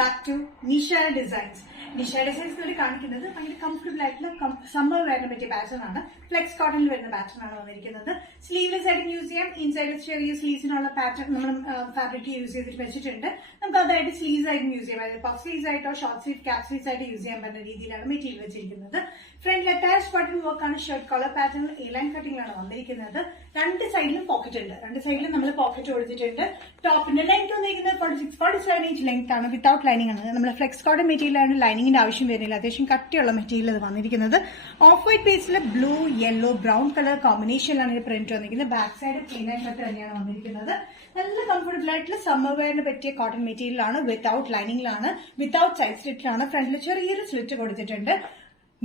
Back to Nisha Designs. Nisha Designs ഇവിടെ കാണിക്കുന്നത് ഭയങ്കര കംഫർട്ടബിൾ ആയിട്ടുള്ള സമ്മർ വേറിന് പറ്റിയ പാറ്റേൺ ആണ്. ഫ്ലെക്സ് കോട്ടണിൽ വരുന്ന പാറ്റേൺ ആണ് വന്നിരിക്കുന്നത്. സ്ലീവ്ലെസ് ആയിട്ട് യൂസ് ചെയ്യാം. ഇൻസൈഡ് ചെറിയ സ്ലീവ്സിനുള്ള പാറ്റേൺ നമ്മൾ ഫാബ്രിക് യൂസ് ചെയ്തിട്ട് വെച്ചിട്ടുണ്ട്. നമുക്ക് അതായിട്ട് സ്ലീവ്സ് ആയിട്ട് യൂസ് ചെയ്യാം. അതായത് പഫ് സ്ലീവ്സ് ആയിട്ടോ ഷോർട്ട് സ്ലീവ് ക്യാപ് സ്ലീവ്സ് ആയിട്ട് യൂസ് ചെയ്യാൻ പറ്റുന്ന രീതിയിലാണ് മെറ്റീരിയൽ വെച്ചിരിക്കുന്നത്. ഫ്രണ്ടിൽ അറ്റാച്ച് ബട്ടൺ വർക്ക് ആണ്. Shirt collar pattern A line കട്ടിംഗിലാണ് വന്നിരിക്കുന്നത്. രണ്ട് സൈഡിലും പോക്കറ്റ് ഉണ്ട്. രണ്ട് സൈഡിലും നമ്മൾ പോക്കറ്റ് കൊടുത്തിട്ടുണ്ട്. ടോപ്പിന്റെ ലെങ്ത് വന്നിരിക്കുന്നത് 46-47 ഇഞ്ച് ലെങ്ത് ആണ്. വിത്തൌട്ട് ലൈനിങ് ആണ്. നമ്മൾ ഫ്ലെക്സ് കോട്ടൺ മെറ്റീരിയൽ ആണ്. ലൈനിങ്ങിന്റെ ആവശ്യം വരുന്നില്ല. അത്യാവശ്യം കട്ടിയുള്ള മെറ്റീരിയൽ അത് വന്നിരിക്കുന്നത്. Of white Basil blue yellow brown colour കോമ്പിനേഷനിലാണ് ഈ പ്രിന്റ് വന്നിരിക്കുന്നത്. ബാക്ക് സൈഡ് ക്ലീൻ ആയിട്ട് തന്നെയാണ് വന്നിരിക്കുന്നത്. നല്ല കംഫർട്ടബിൾ ആയിട്ടുള്ള സമ്മർ വെയറിന് പറ്റിയ കോട്ടൺ മെറ്റീരിയൽ ആണ്. വിത്തൌട്ട് ലൈനിങ്ങിലാണ്. വിത്തൌട്ട് സൈഡ് സ്ലിറ്റിലാണ്. ഫ്രണ്ടിൽ ചെറിയൊരു സ്ലിറ്റ് കൊടുത്തിട്ടുണ്ട്.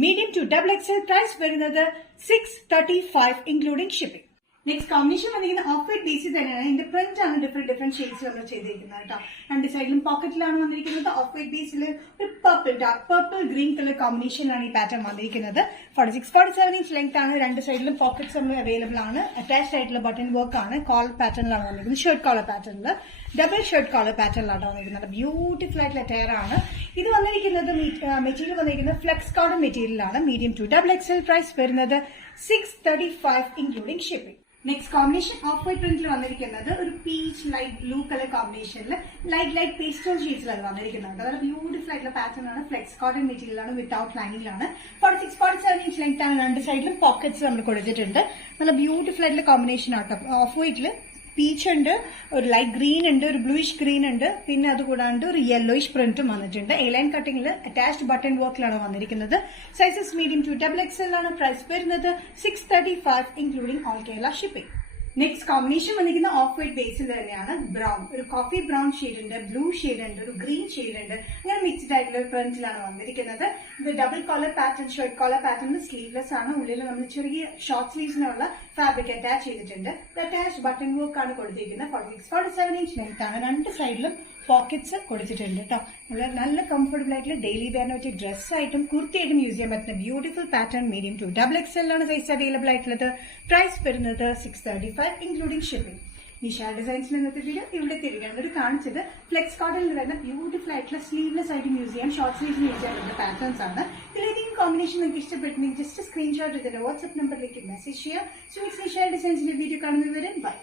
മീഡിയം ടു XXL പ്രൈസ് വരുന്നത് 635 ഇൻക്ലൂഡിംഗ് ഷിപ്പിംഗ്. നെക്സ്റ്റ് കോമ്പിനേഷൻ വന്നിരിക്കുന്നത് ഓഫ് വൈറ്റ് ബേസിൽ തന്നെയാണ്. ഇതിന്റെ പ്രിന്റ് ആണ് ഡിഫറെന്റ് ഷെയ്ഡ്സ് നമ്മൾ ചെയ്തിരിക്കുന്നത് കേട്ടോ. രണ്ട് സൈഡിലും പോക്കറ്റിലാണ് വന്നിരിക്കുന്നത്. ഓഫ് വൈറ്റ് ബേസിൽ ഒരു ഡാർക്ക് പർപ്പിൾ ഗ്രീൻ കളർ കോമ്പിനേഷനിലാണ് ഈ പാറ്റേൺ വന്നിരിക്കുന്നത്. 46-47 ഇഞ്ച് ലെങ്ത് ആണ്. രണ്ട് സൈഡിലും പോക്കറ്റ്സ് നമ്മൾ അവൈലബിൾ ആണ്. അറ്റാച്ച്ഡ് ആയിട്ടുള്ള ബട്ടൺ വർക്ക് ആണ്. കോളർ പാറ്റേണിലാണ് വന്നിരിക്കുന്നത്. ഷർട്ട് കോളർ പാറ്റേണിൽ ഡബിൾ ഷർട്ട് കോളർ പാറ്റേണിലാണ് വന്നിരിക്കുന്നത്. ബ്യൂട്ടിഫുൾ ആയിട്ടുള്ള ടയർ ആണ്. ഇത് വന്നിരിക്കുന്നത് മെറ്റീരിയൽ വന്നിരിക്കുന്നത് ഫ്ലെക്സ് കോട്ടൺ മെറ്റീരിയലാണ്. മീഡിയം ടു XXL പ്രൈസ് വരുന്നത് 635 including shipping. Next combination off white പ്രിന്റിൽ വന്നിരിക്കുന്നത് ഒരു പീച്ച് ലൈറ്റ് ബ്ലൂ കളർ കോമ്പിനേഷനിൽ ലൈറ്റ് പേസ്റ്റൽ ഷെയ്ഡ്സിലാണ് വന്നിരിക്കുന്നത്. അതായത് ബ്യൂട്ടിഫുൾ ആയിട്ടുള്ള പാറ്റേൺ ആണ്. ഫ്ലെക്സ് കോട്ടൺ മെറ്റീരിയൽ ആണ്. വിത്തൌട്ട് ലൈനിങ്ങിലാണ്. 46-47 ഇഞ്ച് ലെങ്ത് ആണ്. രണ്ട് സൈഡിലും പോക്കറ്റ്സ് നമ്മൾ കൊടുത്തിട്ടുണ്ട്. നല്ല ബ്യൂട്ടിഫുൾ ആയിട്ടുള്ള കോമ്പിനേഷൻ ആട്ടോ. ഓഫ് വൈറ്റിൽ പീച്ച് ഉണ്ട്, ഒരു ലൈറ്റ് ഗ്രീൻ ഉണ്ട്, ഒരു ബ്ലൂയിഷ് ഗ്രീൻ ഉണ്ട്, പിന്നെ അതുകൂടാണ്ട് ഒരു യെല്ലോയിഷ് പ്രിന്റും വന്നിട്ടുണ്ട്. എ ലൈൻ കട്ടിംഗിൽ അറ്റാച്ച്ഡ് ബട്ടൺ വർക്കിലാണ് വന്നിരിക്കുന്നത്. സൈസസ് മീഡിയം ടു XXL ആണ്. പ്രൈസ് വരുന്നത് 635 including all Kerala shipping. Next combination വന്നിരിക്കുന്ന ഓഫ് വൈറ്റ് ബേസിൽ തന്നെയാണ്. ബ്രൗൺ, ഒരു കോഫി ബ്രൗൺ ഷെയ്ഡ് ഉണ്ട്, ബ്ലൂ ഷെയ്ഡ് ഉണ്ട്, ഒരു ഗ്രീൻ ഷെയ്ഡ് ഉണ്ട്. അങ്ങനെ മിക്സ്ഡ് ആയിട്ടുള്ള ഒരു പ്രിന്റിലാണ് വന്നിരിക്കുന്നത്. ഇത് double collar pattern, shirt collar pattern sleeveless ആണ്. ഉള്ളിൽ നമ്മൾ ചെറിയ ഷോർട്ട് സ്ലീവ്സിനുള്ള ഫാബ്രിക് അറ്റാച്ച് ചെയ്തിട്ടുണ്ട്. അറ്റാച്ച് ബട്ടൺ വർക്ക് ആണ് കൊടുത്തിരിക്കുന്നത്. 46-47 ഇഞ്ച് ലെങ്ത് ആണ്. രണ്ട് സൈഡിലും പോക്കറ്റ്സ് കൊടുത്തിട്ടുണ്ട് കേട്ടോ. നല്ല കംഫർട്ടബിൾ ആയിട്ടുള്ള ഡെയിലി വെയറിന് പറ്റിയ ഡ്രസ്സായിട്ടും കുർത്തിയായിട്ടും യൂസ് ചെയ്യാൻ പറ്റുന്ന beautiful pattern. Medium to XXL ആണ് സൈസ് അവൈലബിൾ ആയിട്ടുള്ളത്. പ്രൈസ് വരുന്നത് 635 ഇൻക്ലൂഡിംഗ് ഷിപ്പിംഗ്. നിഷ ഡിസൈൻസിൽ ഇന്നത്തെ വീഡിയോ ഇവിടെ തിരികെ കാണിച്ചത് ഫ്ലെക്സ് കോട്ടണിൽ വരുന്ന ബ്യൂട്ടിഫുൾ ആയിട്ടുള്ള സ്ലീവ്ലെസ് ആയിട്ടും യൂസ് ചെയ്യാം, ഷോർട്ട് സ്ലീവ്സിന് യൂസ് ചെയ്യാൻ പറ്റുന്ന പാറ്റേൺസ് ആണ്. ഇതിലേതെങ്കിലും കോമ്പിനേഷൻ നിങ്ങൾക്ക് ഇഷ്ടപ്പെട്ടെങ്കിൽ ജസ്റ്റ് സ്ക്രീൻഷോട്ട് ഇതിന്റെ വാട്സ്ആപ്പ് നമ്പറിലേക്ക് മെസ്സേജ് ചെയ്യാം. സോ നിഷ ഡിസൈൻസിന്റെ വീഡിയോ കാണുന്നവരെ ബൈ.